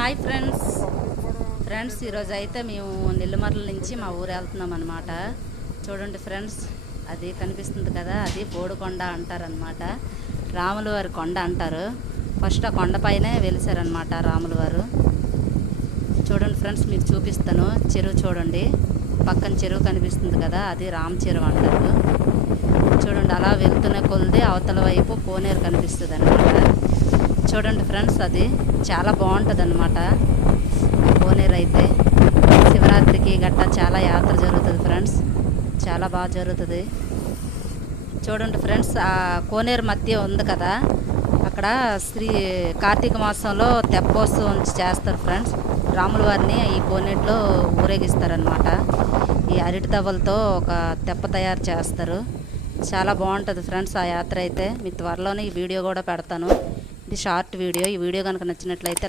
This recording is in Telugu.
హాయ్ ఫ్రెండ్స్ ఈరోజు అయితే మేము నెల్లిమర్ల నుంచి మా ఊరు వెళ్తున్నాం అనమాట. చూడండి ఫ్రెండ్స్, అది కనిపిస్తుంది కదా, అది బోడుకొండ అంటారనమాట. రాముల వారి కొండ అంటారు. ఫస్ట్ ఆ కొండ పైనే వెలిసారనమాట రాముల వారు. చూడండి ఫ్రెండ్స్, మీకు చూపిస్తాను. చెరువు చూడండి, పక్కన చెరువు కనిపిస్తుంది కదా, అది రామ చెరువు అంటారు. చూడండి, అలా వెళ్తున్న కొలిది అవతల వైపు కోనేరు కనిపిస్తుంది అనమాట. చూడండి ఫ్రెండ్స్, అది చాలా బాగుంటుంది అనమాట. కోనేరు అయితే శివరాత్రికి గట్టా చాలా యాత్ర జరుగుతుంది ఫ్రెండ్స్, చాలా బాగా జరుగుతుంది. చూడండి ఫ్రెండ్స్, ఆ కోనేరు మధ్య ఉంది కదా, అక్కడ కార్తీక మాసంలో తెప్పోత్సవం చేస్తారు ఫ్రెండ్స్. రాముల వారిని ఈ కోనేరులో ఊరేగిస్తారనమాట. ఈ అరటి దవ్వలతో ఒక తెప్ప తయారు చేస్తారు. చాలా బాగుంటుంది ఫ్రెండ్స్ ఆ యాత్ర అయితే. మీకు త్వరలోనే ఈ వీడియో కూడా పెడతాను. ఇది షార్ట్ వీడియో. ఈ వీడియో కనుక నచ్చినట్లయితే